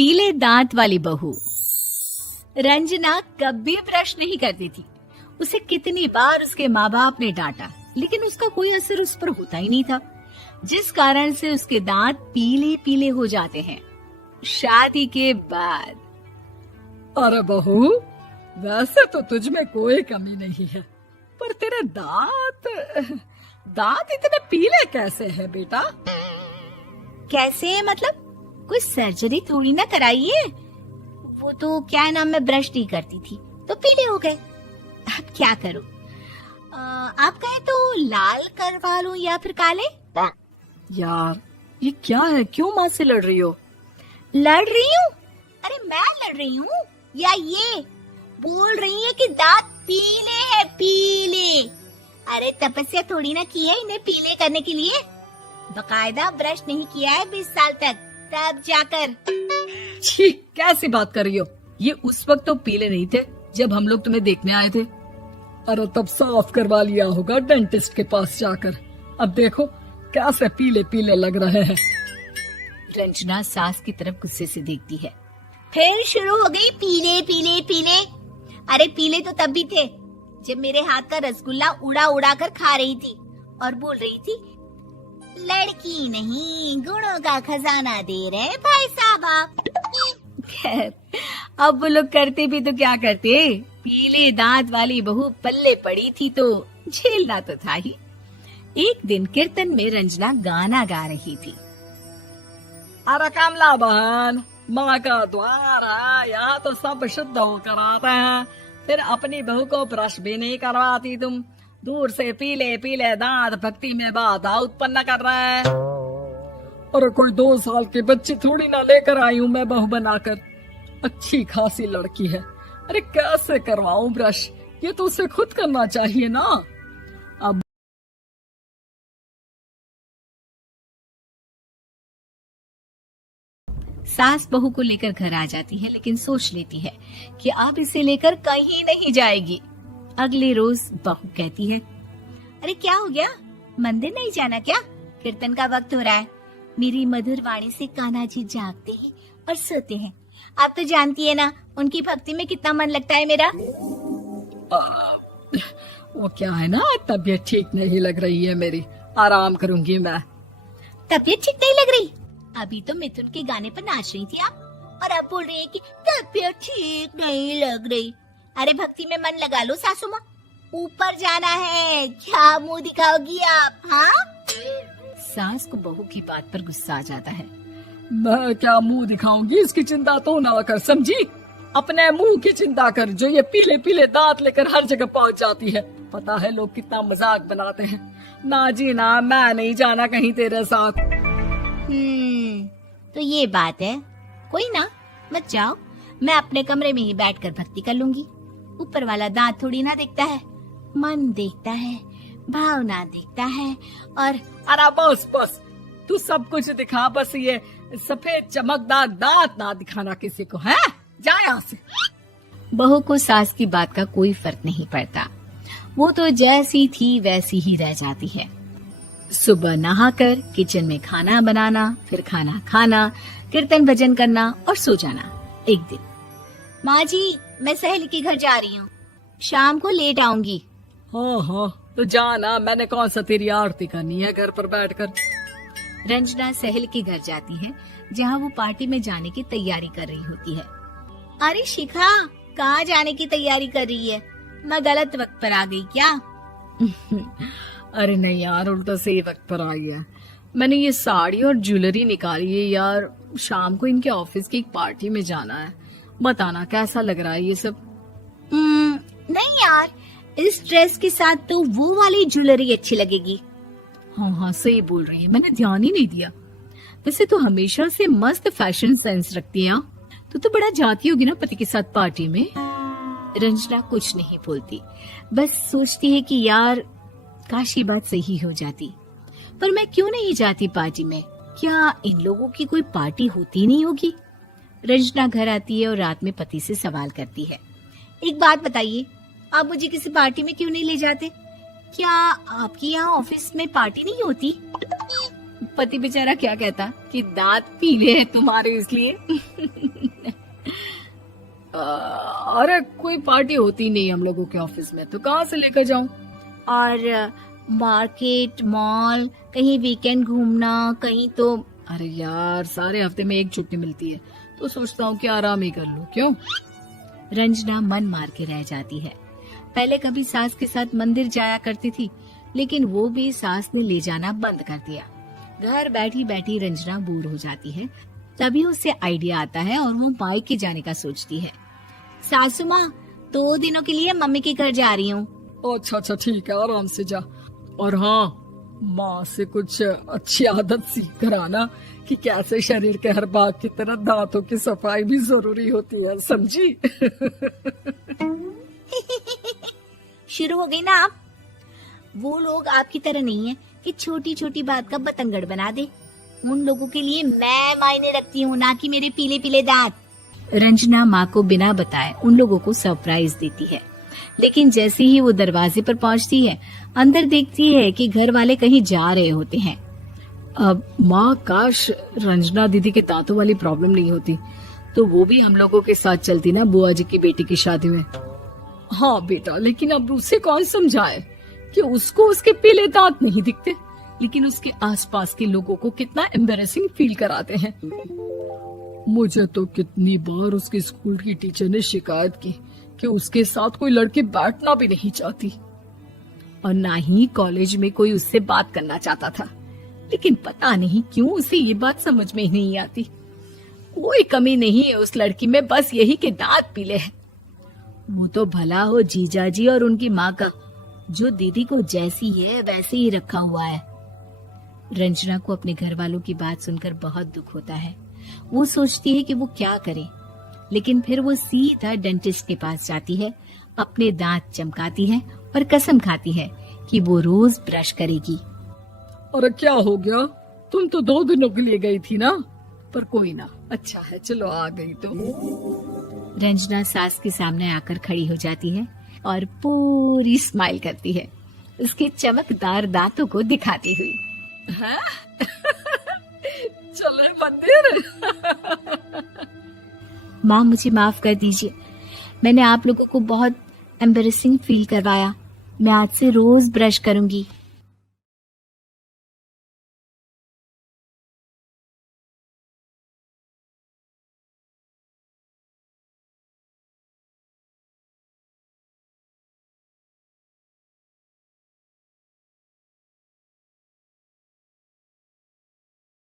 पीले दांत वाली बहू। रंजना कभी ब्रश नहीं करती थी। उसे कितनी बार उसके माँ बाप ने डांटा, लेकिन उसका कोई असर उस पर होता ही नहीं था, जिस कारण से उसके दांत पीले पीले हो जाते हैं। शादी के बाद। अरे बहू, वैसे तो तुझ में कोई कमी नहीं है, पर तेरे दांत इतने पीले कैसे हैं बेटा? कैसे मतलब? कोई सर्जरी थोड़ी ना कराइए। वो तो क्या नाम, मैं ब्रश नहीं करती थी तो पीले हो गए। अब क्या करूं? आप कहें तो लाल करवा लूं या फिर काले? यार ये क्या है, क्यों माँ से लड़ रही हो? लड़ रही हूँ? अरे मैं लड़ रही हूँ या ये बोल रही है कि दांत पीले हैं, पीले। अरे तपस्या थोड़ी ना की है इन्हें पीले करने के लिए। बकायदा ब्रश नहीं किया है 20 साल तक, तब जाकर। छी, कैसी बात कर रही हो? ये उस वक्त तो पीले नहीं थे जब हम लोग तुम्हें देखने आए थे। अरे तब साफ करवा लिया होगा डेंटिस्ट के पास जाकर। अब देखो कैसे पीले पीले लग रहे हैं। रंजना सास की तरफ गुस्से से देखती है। फिर शुरू हो गई पीले पीले पीले। अरे पीले तो तब भी थे जब मेरे हाथ का रसगुल्ला उड़ा उड़ा कर खा रही थी और बोल रही थी, लड़की नहीं गुणों का खजाना दे रहे भाई साहब आप। खैर, अब वो लोग करते भी तो क्या करते, पीले दांत वाली बहू पल्ले पड़ी थी तो झेलना तो था ही। एक दिन कीर्तन में रंजना गाना गा रही थी। अरे कमला बहन, माँ का द्वार है, यहाँ तो सब शुद्ध होकर आते हैं, फिर अपनी बहू को ब्रश भी नहीं करवाती तुम। दूर से पीले पीले दांत भक्ति में बाधा उत्पन्न कर रहे हैं। अरे कोई 2 साल के बच्चे थोड़ी ना लेकर आई हूँ मैं बहू बनाकर। अच्छी खासी लड़की है, अरे कैसे करवाऊं ब्रश? ये तो उसे खुद करना चाहिए ना। अब सास बहू को लेकर घर आ जाती है, लेकिन सोच लेती है कि अब इसे लेकर कहीं नहीं जाएगी। अगले रोज बहू कहती है, अरे क्या हो गया, मंदिर नहीं जाना क्या? कीर्तन का वक्त हो रहा है। मेरी मधुर वाणी से कान्हा जी जागते हैं और सोते हैं। आप तो जानती है ना उनकी भक्ति में कितना मन लगता है मेरा। वो क्या है ना, तबीयत ठीक नहीं लग रही है मेरी, आराम करूंगी मैं। तबीयत ठीक नहीं लग रही? अभी तो मिथुन के गाने पर नाच रही थी आप, और अब बोल रही है कि तबीयत ठीक नहीं लग रही। अरे भक्ति में मन लगा लो सासू माँ, ऊपर जाना है, क्या मुंह दिखाओगी आप? हाँ? सास को बहू की बात पर गुस्सा आ जाता है। मैं क्या मुंह दिखाऊंगी, इसकी चिंता तो ना कर, समझी? अपने मुंह की चिंता कर, जो ये पीले पीले दांत लेकर हर जगह पहुंच जाती है। पता है लोग कितना मजाक बनाते हैं। ना जी ना, मैं नहीं जाना कहीं तेरे साथ। तो ये बात है। कोई ना, मत जाओ, मैं अपने कमरे में ही बैठकर भक्ति कर लूंगी। ऊपर वाला दांत थोड़ी ना देखता है, मन देखता है, भावना देखता है। और अरे बस बस, तू सब कुछ दिखा, बस ये सफेद चमकदार दांत ना दिखाना किसी को, है? जा यहाँ से। बहू को सास की बात का कोई फर्क नहीं पड़ता। वो तो जैसी थी वैसी ही रह जाती है। सुबह नहाकर किचन में खाना बनाना, फिर खाना खाना, कीर्तन भजन करना और सो जाना। एक दिन, माँ जी मैं सहेली के घर जा रही हूँ, शाम को लेट आऊंगी। हाँ हाँ, तो जाना, मैंने कौन सा तेरी आरती करनी है घर पर बैठकर। रंजना सहेली के घर जाती है, जहाँ वो पार्टी में जाने की तैयारी कर रही होती है। अरे शिखा, कहाँ जाने की तैयारी कर रही है? मैं गलत वक्त पर आ गई क्या? अरे नहीं यार, उल्टा सही वक्त पर आ गया। मैंने ये साड़ी और ज्वेलरी निकाली है यार, शाम को इनके ऑफिस की एक पार्टी में जाना है। बताना कैसा लग रहा है ये सब? नहीं यार, इस ड्रेस के साथ तो वो वाली ज्वेलरी अच्छी लगेगी। हाँ हाँ सही बोल रही है, मैंने ध्यान ही नहीं दिया। वैसे तो हमेशा से मस्त फैशन सेंस रखती है। तो बड़ा जाती होगी ना पति के साथ पार्टी में। रंजना कुछ नहीं बोलती, बस सोचती है कि यार काश ये बात सही हो जाती, पर मैं क्यों नहीं जाती पार्टी में? क्या इन लोगों की कोई पार्टी होती नहीं होगी? रंजना घर आती है और रात में पति से सवाल करती है, एक बात बताइए, आप मुझे किसी पार्टी में क्यों नहीं ले जाते? क्या आपके यहाँ ऑफिस में पार्टी नहीं होती? पति बेचारा क्या कहता कि दांत पीले हैं तुम्हारे इसलिए। अरे कोई पार्टी होती नहीं हम लोगों के ऑफिस में, तो कहाँ से लेकर जाऊं? और मार्केट, मॉल, कहीं वीकेंड घूमना, कहीं तो। अरे यार सारे हफ्ते में एक छुट्टी मिलती है, तो सोचता हूँ कि आराम ही कर लूं। क्यों? रंजना मन मार के रह जाती है। पहले कभी सास के साथ मंदिर जाया करती थी, लेकिन वो भी सास ने ले जाना बंद कर दिया। घर बैठी बैठी रंजना बोर हो जाती है। तभी उसे आइडिया आता है और वो मायके जाने का सोचती है। सासू माँ, 2 दिनों के लिए मम्मी के घर जा रही हूँ। अच्छा ठीक है, आराम से जा। और हाँ, माँ से कुछ अच्छी आदत सीख कर आना कि कैसे शरीर के हर भाग की तरह दांतों की सफाई भी जरूरी होती है, समझी? शुरू हो गई ना आप। वो लोग आपकी तरह नहीं है कि छोटी छोटी बात का बतंगड़ बना दे। उन लोगों के लिए मैं मायने रखती हूँ, ना कि मेरे पीले पीले दांत। रंजना माँ को बिना बताए उन लोगों को सरप्राइज देती है, लेकिन जैसे ही वो दरवाजे पर पहुँचती है, अंदर देखती है कि घर वाले कहीं जा रहे होते हैं। अब माँ, काश रंजना दीदी के दांतों वाली प्रॉब्लम नहीं होती, तो वो भी हम लोगों के साथ चलती ना बुआ जी की बेटी की शादी में। हाँ बेटा, लेकिन अब उसे कौन समझाए कि उसको उसके पीले दांत नहीं दिखते, लेकिन उसके आसपास के लोगों को कितना एम्बैरेसिंग फील कराते हैं। मुझे तो कितनी बार उसके स्कूल की टीचर ने शिकायत की कि उसके साथ कोई लड़की बैठना भी नहीं चाहती, और ना ही कॉलेज में कोई उससे बात करना चाहता था। लेकिन पता नहीं क्यों उसे ये बात समझ में ही नहीं आती। कोई कमी नहीं है उस लड़की में, बस यही कि दांत पीले हैं। वो तो भला हो जीजाजी और उनकी माँ का, जो दीदी को जैसी है वैसे ही रखा हुआ है। रंजना को अपने घर वालों की बात सुनकर बहुत दुख होता है। वो सोचती है कि वो क्या करे, लेकिन फिर वो सीधा डेंटिस्ट के पास जाती है, अपने दांत चमकाती है और कसम खाती है कि वो रोज ब्रश करेगी। अरे क्या हो गया? तुम तो 2 दिनों के लिए गई थी ना, पर कोई ना, अच्छा है, चलो आ गई तो। रंजना सास के सामने आकर खड़ी हो जाती है और पूरी स्माइल करती है, उसके चमकदार दांतों को दिखाती हुई। चले मंदिर। माँ, मुझे माफ कर दीजिए, मैंने आप लोगों को बहुत एम्बैरेसिंग फील करवाया। मैं आज से रोज ब्रश करूंगी।